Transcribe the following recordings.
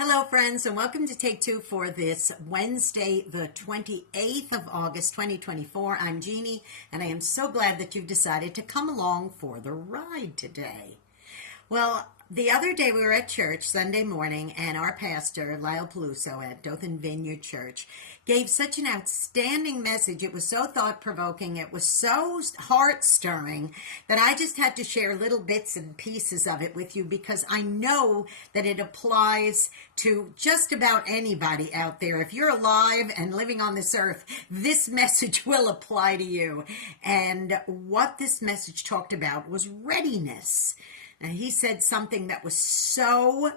Hello, friends, and welcome to Take Two for this Wednesday, the 28th of August, 2024. I'm Jeannie, and I am so glad that you've decided to come along for the ride today. Well, the other day we were at church Sunday morning, and our pastor, Lyle Peluso at Dothan Vineyard Church, gave such an outstanding message. It was so thought-provoking. It was so heart-stirring that I just had to share little bits and pieces of it with you because I know that it applies to just about anybody out there. If you're alive and living on this earth, this message will apply to you. And what this message talked about was readiness. And he said something that was so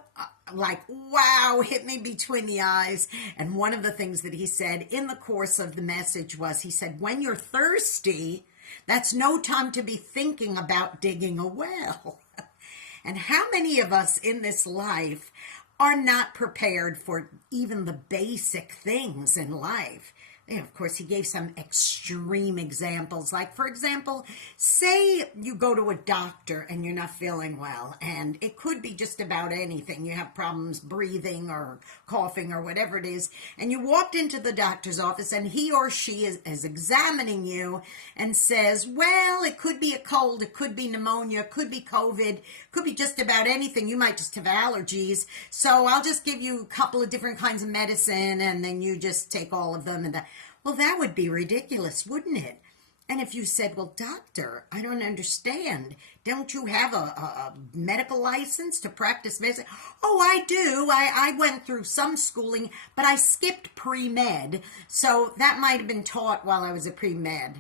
wow, hit me between the eyes. And one of the things that he said in the course of the message was, he said, when you're thirsty, that's no time to be thinking about digging a well. And how many of us in this life are not prepared for even the basic things in life? And of course, he gave some extreme examples. Like, for example, say you go to a doctor and you're not feeling well, and it could be just about anything. You have problems breathing or coughing or whatever it is, and you walked into the doctor's office and he or she is examining you and says, well, it could be a cold, it could be pneumonia, it could be COVID, it could be just about anything. You might just have allergies. So I'll just give you a couple of different kinds of medicine and then you just take all of them. Well, that would be ridiculous, wouldn't it? And if you said, well, doctor, I don't understand. Don't you have a medical license to practice medicine? Oh, I do. I went through some schooling, but I skipped pre-med. So that might have been taught while I was a pre-med,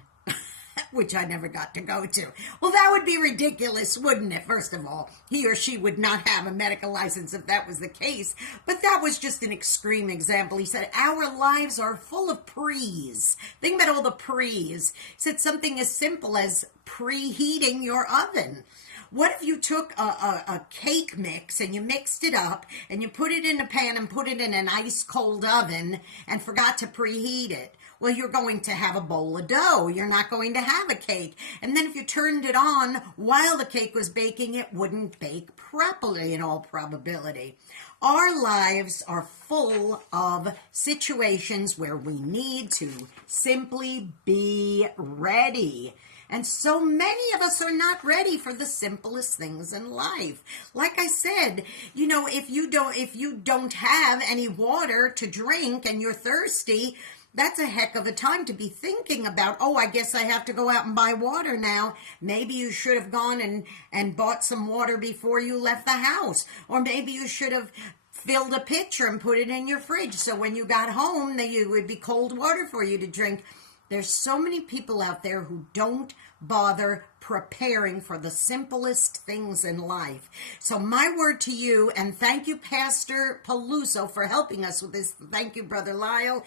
which I never got to go to. Well, that would be ridiculous, wouldn't it? First of all, he or she would not have a medical license if that was the case. But that was just an extreme example. He said, our lives are full of pre's. Think about all the pre's. He said something as simple as preheating your oven. What if you took a cake mix and you mixed it up and you put it in a pan and put it in an ice cold oven and forgot to preheat it? Well, you're going to have a bowl of dough. You're not going to have a cake. And then if you turned it on while the cake was baking, it wouldn't bake properly in all probability. Our lives are full of situations where we need to simply be ready. And so many of us are not ready for the simplest things in life. Like I said, if you don't have any water to drink and you're thirsty, that's a heck of a time to be thinking about, oh, I guess I have to go out and buy water now. Maybe you should have gone and bought some water before you left the house. Or maybe you should have filled a pitcher and put it in your fridge so when you got home, it would be cold water for you to drink. There's so many people out there who don't bother preparing for the simplest things in life. So my word to you, and thank you, Pastor Peluso, for helping us with this. Thank you, Brother Lyle.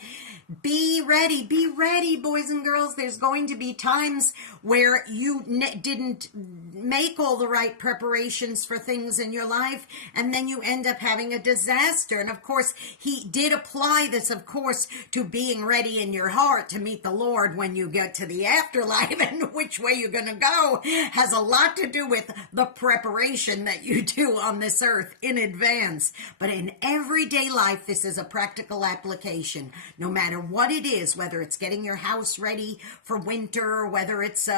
Be ready, boys and girls. There's going to be times where you didn't make all the right preparations for things in your life, and then you end up having a disaster. And of course, he did apply this, of course, to being ready in your heart to meet the Lord when you get to the afterlife, and which way you're going to go has a lot to do with the preparation that you do on this earth in advance. But in everyday life, this is a practical application. No matter what it is, whether it's getting your house ready for winter, whether it's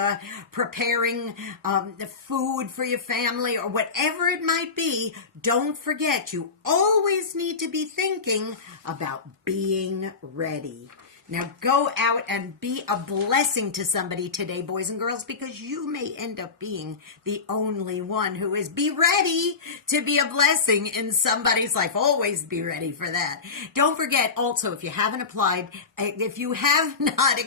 preparing the food for your family, or whatever it might be, don't forget, you always need to be thinking about being ready. Now go out and be a blessing to somebody today, boys and girls, because you may end up being the only one who is. Be ready to be a blessing in somebody's life. Always be ready for that. Don't forget also, if you haven't applied, if you have not,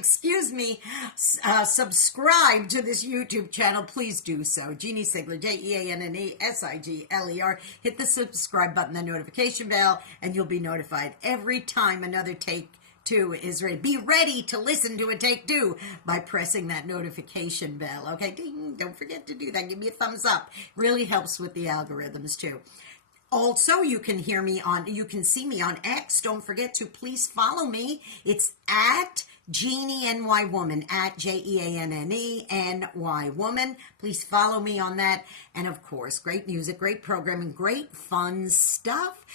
subscribed to this YouTube channel, please do so. Jeanne Sigler, Jeanne Sigler. Hit the subscribe button, the notification bell, and you'll be notified every time another Take Two is ready. Be ready to listen to a Take Two by pressing that notification bell. Okay, ding, don't forget to do that. Give me a thumbs up. Really helps with the algorithms too. Also, you can see me on X. Don't forget to please follow me. It's at Jeannie NY Woman, at JeanneNy Woman. Please follow me on that. And of course, great music, great programming, great fun stuff.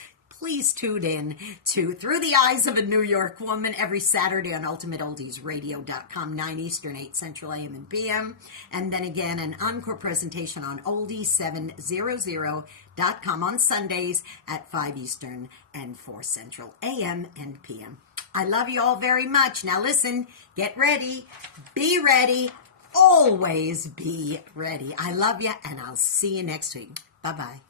please tune in to Through the Eyes of a New York Woman every Saturday on ultimateoldiesradio.com, 9 Eastern, 8 Central AM and PM. And then again, an encore presentation on oldies700.com on Sundays at 5 Eastern and 4 Central AM and PM. I love you all very much. Now listen, get ready, be ready, always be ready. I love you, and I'll see you next week. Bye-bye.